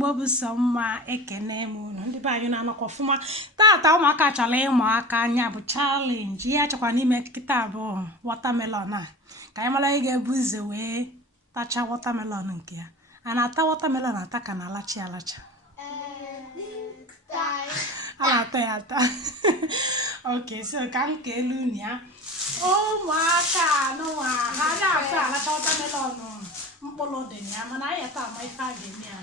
Igbo bụ sọ mma ekene m unu ndị be anyị na-anọkọ ọfụma tata ụmụaka chọrọ ịmụ aka anya bụ chalenji ihe achọkwa n'ime nkịta abụọ wọtamelọn a ka anyị mara anyị ga-ebu ụzọ wee tacha wọtamelọn nke ya a na-ata wọtamelọn ata ka na-alacha alacha a na-ata ya ata oke so ka m keelu unu ya ụmụaka anụnwa ha na-afụ alacha wọtamelọn mkpụrụ dị ya mana anyị ata ama ife a ga-eme ya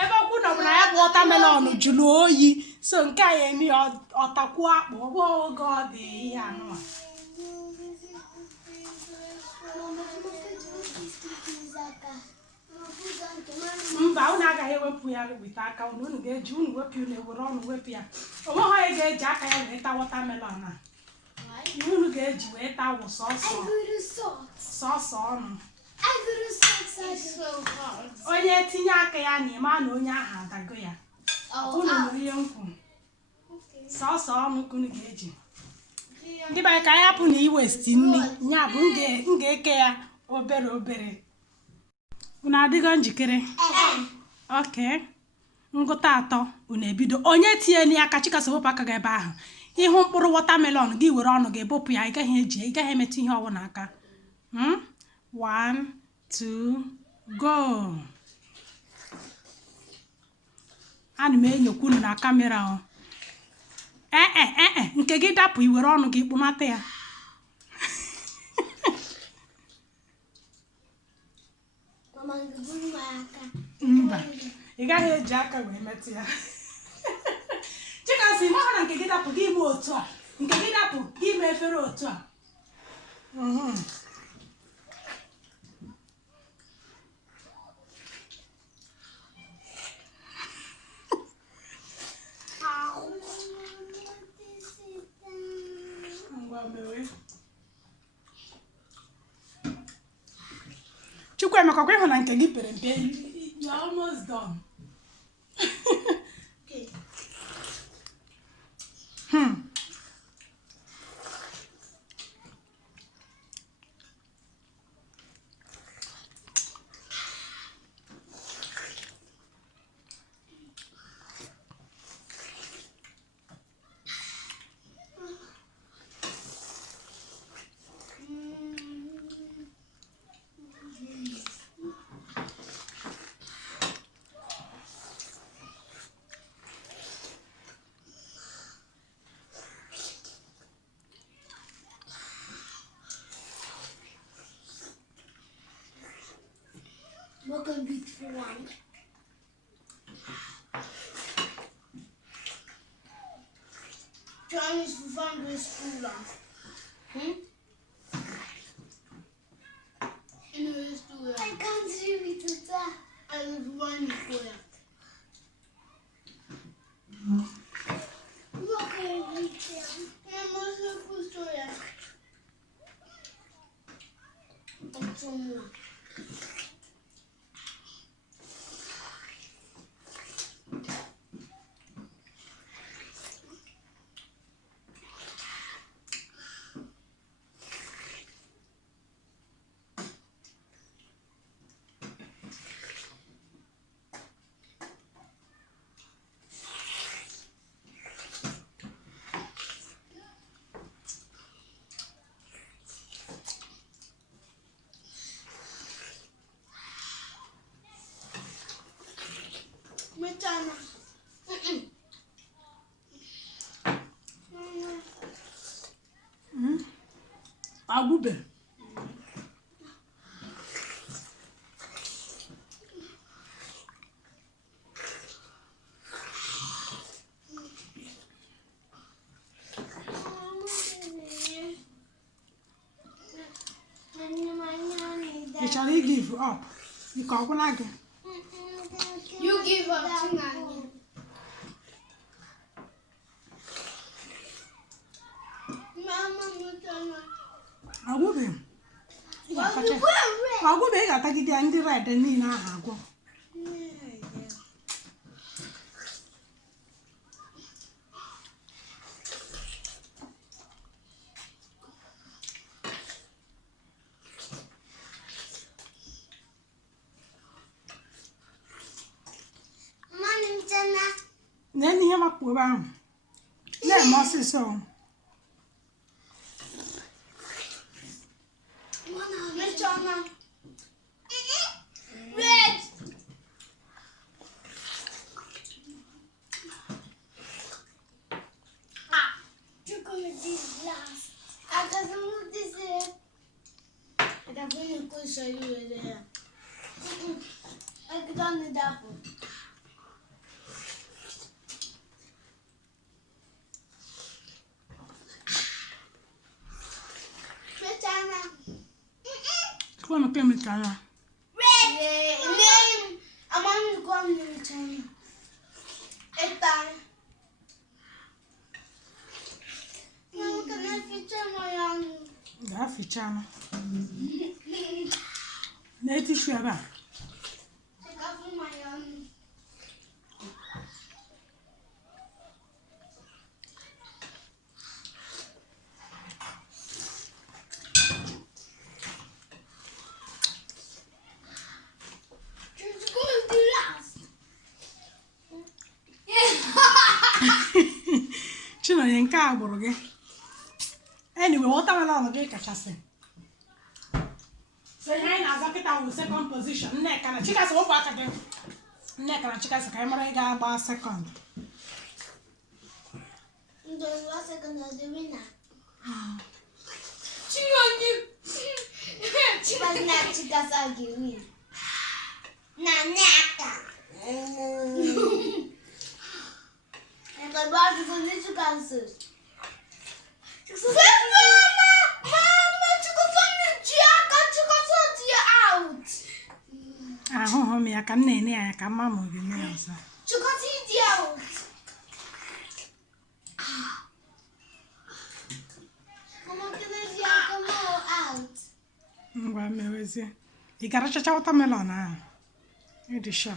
ebe okwu nọbụla ya bụ wọtamelọn jụrụ oyi so nke a ya eme ọtakwuo akpụ ọgbọ oge ọ dị ihe anụnwa mba unu agaghị ewepụ ya weta aka unu ga-eji unu wepụ unu ewere ọnụ wepụ ya onweghị onye ga-eji aka ya wee taa wọtamelọn a ihe unu ga-eji wee taa wụ sọsọ ọnụ onye tinye aka ya n'ime a na onye ahụ adago ya unu nụrụ ihe nkwu sọsọ ọnụ ka unu ga-eji ndị be anyị ka anyị hapụ na iwesti nri ya bụ m ga-eke ya obere obere unu adịgo njikere oke ngụta atọ unu ebido onye tinye aka chikasa wepụ aka gị ebe ahụ ịhụ mkpụrụ wọtamelọn gị were ọnụ gị bopụ ya ị gaghị emetụ ihe ọbụla aka 1 2 go ana m enyekwa unu na kamera nke gị dapụ i were ọnụ gị kpụmata ya mba ị gaghị eji aka wee metụ ya chikasị ma ọ na nke gị dapụ gị ime otu a nke gị dapụ gị ime efere otu a Chukwuemeka kwa ịhụ na nke gị pere mpe you're almost done. Okay. What a beautiful one. Chinese Foundry School. In the school. I can't see it. I was running for it. Look at it. I'm also supposed to it. It's someone. Agube. You shall give up. You can't. You give up to Nani. Agube. Agube ga-atagide ya ndị red niile ahụ agwọ. na ihe mapụ ebe ahụ na-eme ọsịsọ Red. You're gonna do last. I got some of this here. And I'm gonna go show you there. I got on the apple. Come on, China. Red. Name. I'm on the ground in China. It's time. Mama, can I feature my own? Gaa fichaa m. Na-etishu ebe a. Take off my own. Chinonye nke a gburu gị. Anyway, watermelon gị kachasị. So ihe anyị na-azọ kịta wụ second position. Nneka na Chikasị wepụ aka gị. Nneka na Chikasị ka anyị mara ị ga-agba second. Second as the winner. Chicas are giving. Nanaka. And the body is a little cancer. Ahụhụ m ya ka m na-ene ya ka mma ma ọ ga-eme ya ọzọ. Ngwa mewezie. Ị gara chacha watermelon ahụ? Ịdị sure.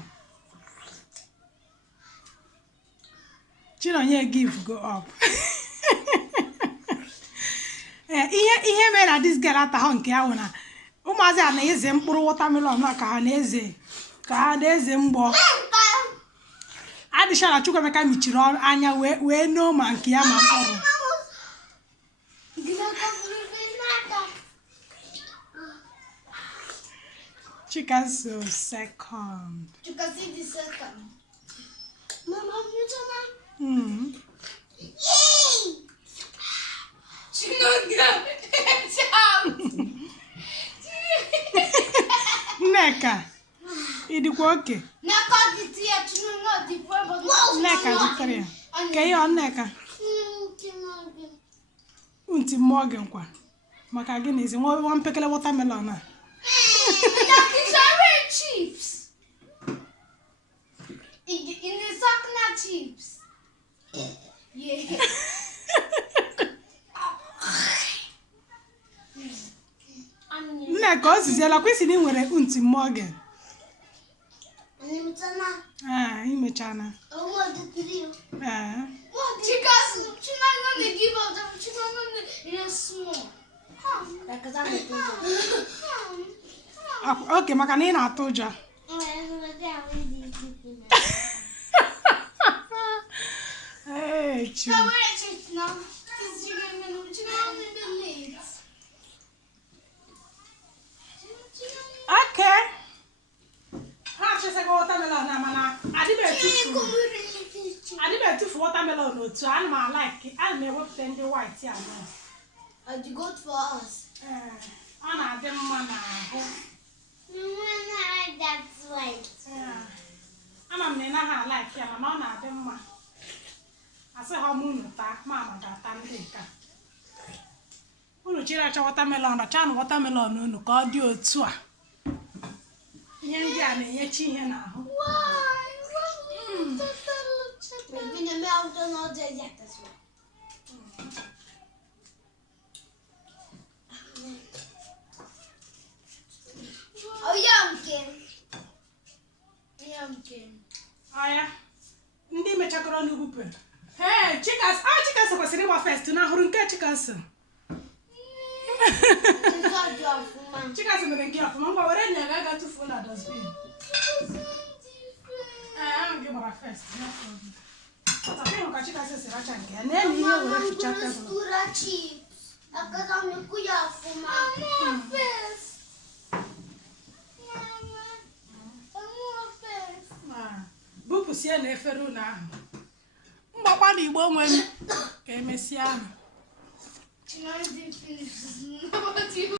Chinonye give go up. Ihe mere na this girl atahụ nke ya wụ na ụmụazị a na-eze mkpụrụ watermelon ka ha na-eze mgbọ. Adịchara Chukwuemeka michiri anya wee noo ma nke ya ma mkpụrụ. Chikaso second. Chikasi the second. Mama, you Yay! Nneka, ịdịkwa oke? Nneka dịtara ya. Ka ihe ọ Nneka? Ntị mmụọ gị nkwa. Maka gị na ezi nwa mpekele watermelon a. These are red chips. In the sakna chips. Yeah. Nneka, o ziziela kwesị na ị nwere ntị mmụọ gị. Imechana. Chicas, she's not gonna give up. She's not gonna. It's small. Okay, maka na ị na-atụ ụjọ. Hey, Chu. Okay. Ha chesego watermelon na mana adibetufu watermelon otu ana m ewepụta ndị white ya na. And you got for us. Ọ na-adị mma n'ahụ. That's right. Ama m na ị naghị like ya mana ọ na-adị mma. Asị ha m unu taa mama ga-ata ndị nke a. Unu chiri acha watermelon rachanụ watermelon unu ka ọ dị otu a. Ihe ndị a na-enyechi ihe n'ahụ. Aya, ndị mechakọrọ n'ugwu. Hey, Chikas kwesịrị ịgba first na hụrụ nke Chikas. Chikas mere nke ọfụma ngwa were nya ga tụfuo na dustbin. Ahụ gị gbara first. fichacha nke ya na-eme ihe were ficha tebụl bupụsie na efere ụlọ ahụ mgbakwa na igbo nwe m ka emesịa ahụ